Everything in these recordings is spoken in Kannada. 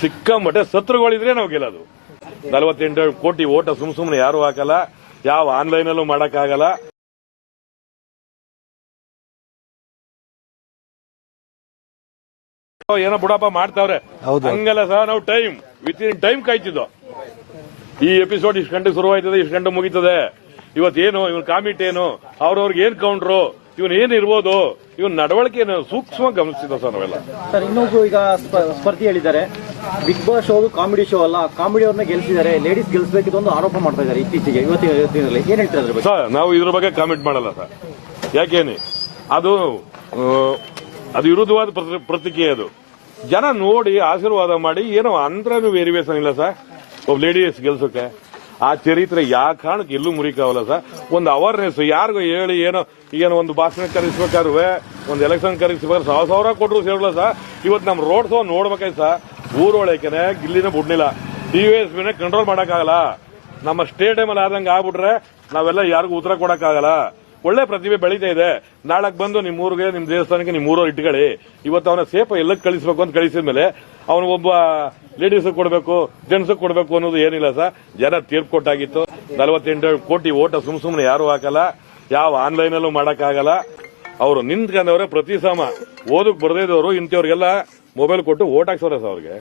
ಸಿಕ್ಕಾಮಟ್ಟೆ ಸತ್ರುಗಳಿದ್ರೆ ನಾವು ಗೆಲ್ಲೋದು. 48 ಕೋಟಿ ಓಟ ಸುಮ್ಮನೆ ಯಾರು ಹಾಕಲ್ಲ, ಯಾವ ಆನ್ಲೈನಲ್ಲೂ ಮಾಡಕ್ಕಾಗಲ್ಲ. ಏನೋ ಬುಡಪ್ಪ ಮಾಡ್ತಾವ್ರೆ, ಹಂಗಲ್ಲ ಸರ್. ನಾವು ವಿತ್ ಇನ್ ಟೈಮ್ ಕಾಯ್ತಿದ್ದೋ. ಈ ಎಪಿಸೋಡ್ ಇಷ್ಟು ಗಂಟೆ ಶುರುವಾಯ್ತದೆ, ಇಷ್ಟು ಗಂಟೆ ಮುಗೀತದೆ. ಇವತ್ತೇನು ಇವನ್ ಕಾಮಿಟ್ ಏನು, ಅವ್ರವ್ರಿಗೆ ಏನ್ ಕೌಂಟ್ರು, ಇವನ್ ಏನ್ ಇರ್ಬೋದು, ಇವನ್ ನಡವಳಿಕೆ ಸೂಕ್ಷ್ಮವಾಗಿ ಗಮನಿಸ್ತಿದ್ದ ಸರ್ ನಾವೆಲ್ಲ. ಸರ್ ಇನ್ನೊಬ್ರು ಈಗ ಸ್ಪರ್ಧಿ ಹೇಳಿದ್ದಾರೆ, Bigg Boss show comedy show ಅಲ್ಲ, ಕಾಮಿಡಿ ಅವ್ರನ್ನ ಗೆಲ್ಸಿದ್ದಾರೆ, ಲೇಡೀಸ್ ಗೆಲ್ಸಬೇಕಿದ್ದು ಒಂದು ಆರೋಪ ಮಾಡ್ತಾ ಇದ್ದಾರೆ ಇತ್ತೀಚೆಗೆ. ಇವತ್ತಿನ ದಿನದಲ್ಲಿ ಏನ್ ಹೇಳ್ತಾರೆ ಅದ್ರ ಬಗ್ಗೆ? ಸರ್ ನಾವು ಇದ್ರ ಬಗ್ಗೆ ಕಾಮೆಂಟ್ ಮಾಡಲ್ಲ ಸರ್. ಯಾಕೇನೆ ಅದು ವಿರುದ್ಧವಾದ ಪ್ರತಿಕ್ರಿಯೆ. ಅದು ಜನ ನೋಡಿ ಆಶೀರ್ವಾದ ಮಾಡಿ ಏನೋ ಅಂದ್ರೂ ವೇರಿಯೇಷನ್ ಇಲ್ಲ ಸರ್. ಒಬ್ಬ ಲೇಡೀಸ್ ಗೆಲ್ಸೋಕೆ ಆ ಚರಿತ್ರೆ ಯಾವ ಕಾರಣಕ್ಕೆ ಎಲ್ಲೂ ಮುರಿಕಾವಲ್ಲ ಸರ್. ಒಂದು ಅವೇರ್ನೆಸ್ ಯಾರಿಗೂ ಹೇಳಿ ಏನೋ ಒಂದು ಭಾಷಣ ಕರೆಸ್ಬೇಕಾದ್ರು, ಒಂದು ಎಲೆಕ್ಷನ್ ಕರೆಸ್ಬೇಕಾದ್ರೆ 1,000 ಕೊಟ್ಟರು ಸೇರಲ್ಲ ಸರ್. ಇವತ್ತು ನಮ್ಮ ರೋಡ್ ಶೋ ನೋಡ್ಬೇಕಾಯ್ತು ಸರ್. ಊರೊಳಕೆನೆ ಗಿಲ್ಲಿನ ಬಿಡ್ನಿಲ್ಲ, DSPನೇ ಕಂಟ್ರೋಲ್ ಮಾಡಕ್ಕಾಗಲ್ಲ. ನಮ್ಮ ಸ್ಟೇಡಿಯಂ ಅಲ್ಲಿ ಆದಂಗೆ ಆಗ್ಬಿಟ್ರೆ ನಾವೆಲ್ಲ ಯಾರಿಗೂ ಉತ್ತರ ಕೊಡಕ್ಕಾಗಲ್ಲ. ಒಳ್ಳೆ ಪ್ರತಿಭೆ ಬೆಳೀತಾ ಇದೆ. ನಾಳಕ್ ಬಂದು ನಿಮ್ಮ ಊರಿಗೆ, ನಿಮ್ಮ ದೇವಸ್ಥಾನಕ್ಕೆ ನಿಮ್ಮ ಊರವ್ರು ಇಟ್ಕೊಳ್ಳಿ. ಇವತ್ತು ಅವನ ಸೇಫ್ ಎಲ್ಲಕ್ಕೆ ಕಳಿಸ್ಬೇಕು ಅಂತ ಕಳಿಸಿದ್ಮೇಲೆ ಅವನು ಒಬ್ಬ ಲೇಡೀಸ್ ಕೊಡಬೇಕು, ಜೆಂಟ್ಸ್ ಕೊಡಬೇಕು ಅನ್ನೋದು ಏನಿಲ್ಲ ಸರ್. ಜನ ತೀರ್ಪು ಕೊಟ್ಟಾಗಿತ್ತು. 48 ಕೋಟಿ ಓಟ ಸುಮ್ಮನೆ ಯಾರು ಹಾಕಲ್ಲ, ಯಾವ ಆನ್ಲೈನಲ್ಲೂ ಮಾಡಕ್ಕಾಗಲ್ಲ. ಅವರು ನಿಂತ್ಕೊಂಡವ್ರೆ ಪ್ರತಿ ಸಮ. ಓದಕ್ ಬರ್ದಿದ್ದವರು ಇಂಥವ್ರಿಗೆಲ್ಲ ಮೊಬೈಲ್ ಕೊಟ್ಟು ಓಟ್ ಹಾಕ್ಸವ್ರೆ ಸರ್. ಅವ್ರಿಗೆ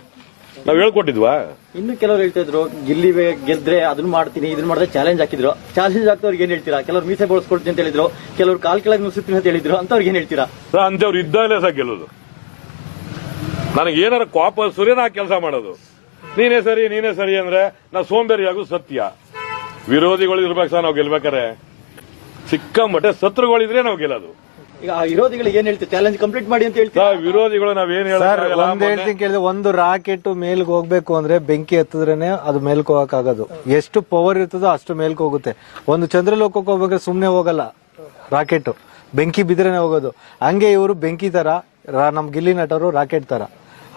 ನಾವ್ ಹೇಳ್ಕೊಟ್ಟಿದ್ವಾ? ಇನ್ನು ಕೆಲವರು ಹೇಳ್ತಾ ಇದ್ರು, ಗಿಲ್ಲಿ ಗೆದ್ರೆ ಅದನ್ನ ಮಾಡ್ತೀನಿ, ಇದನ್ನ ಮಾಡಿದ್ರೆ ಚಾಲೆಂಜ್ ಹಾಕಿದ್ರು. ಚಾಲೆಂಜ್ ಹಾಕ್ತವ್ರಿಗೆ ಏನ್ ಹೇಳ್ತೀರಾ? ಕೆಲವರು ಮೀಸೆ ಬೋಳ್ಸ್ಕೊಡ್ತೀನಿ ಅಂತ ಹೇಳಿದ್ರು, ಕೆಲವರು ಕಾಲ್ ಕೆಳಗೆ ನುಸುತ್ತೀನಿ ಅಂತ ಹೇಳಿದ್ರು. ಅಂತವ್ರಿಗೆ ಏನ್ ಹೇಳ್ತೀರಾ? ಅಂತವ್ರು ಇದ್ದಾಗಲೇ ಸಹ ಗೆಲ್ಲೋದು. ನನಗೆ ಏನಾರ ಕೋಪ ಸುರೇ ನಾ ಕೆಲಸ ಮಾಡೋದು. ನೀನೇ ಸರಿ ಅಂದ್ರೆ ನಾ ಸೋಂಬೇರಿ ಆಗೋದು ಸತ್ಯ. ವಿರೋಧಿಗಳು ಇರ್ಬೇಕು ಸರ್ ನಾವು ಗೆಲ್ಬೇಕಾರೆ. ಸಿಕ್ಕಾಮಟ್ಟೆ ಸತ್ರುಗಳಿದ್ರೆ ನಾವು ಗೆಲ್ಲೋದು. ಈಗ ವಿರೋಧಿಗಳಿಗೆ ಏನ್ ಹೇಳ್ತೀವಿ? ಚಾಲೆಂಜ್ ಕಂಪ್ಲೀಟ್ ಮಾಡಿ ಅಂತ ಹೇಳ್ತೀವಿ. ವಿರೋಧಿಗಳು ನಾವೇನ್ ಕೇಳಿದ್ರೆ, ಒಂದು ರಾಕೆಟ್ ಮೇಲ್ಗೆ ಹೋಗ್ಬೇಕು ಅಂದ್ರೆ ಬೆಂಕಿ ಹತ್ತಿದ್ರೇನೆ ಅದು ಮೇಲ್ಕ್ ಹೋಗಕ್ಕಾಗೋದು. ಎಷ್ಟು ಪವರ್ ಇರ್ತದೋ ಅಷ್ಟು ಮೇಲ್ಕ್ ಹೋಗುತ್ತೆ. ಒಂದು ಚಂದ್ರಲೋಕಕ್ಕೆ ಹೋಗ್ಬೇಕಾದ್ರೆ ಸುಮ್ನೆ ಹೋಗಲ್ಲ ರಾಕೆಟ್, ಬೆಂಕಿ ಬಿದ್ರೇನೆ ಹೋಗೋದು. ಹಂಗೆ ಇವರು ಬೆಂಕಿ ತರ, ನಮ್ ಗಿಲ್ಲಿ ನಟರು ರಾಕೆಟ್ ತರ.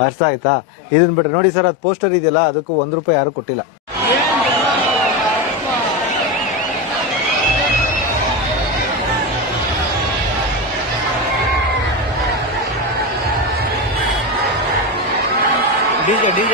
ಅರ್ಥ ಆಯ್ತಾ? ಇದನ್ ಬಿಟ್ರೆ ನೋಡಿ ಸರ್, ಅದು ಪೋಸ್ಟರ್ ಇದೆಯಲ್ಲ, ಅದಕ್ಕೂ ₹1 ಯಾರು ಕೊಟ್ಟಿಲ್ಲ. DJ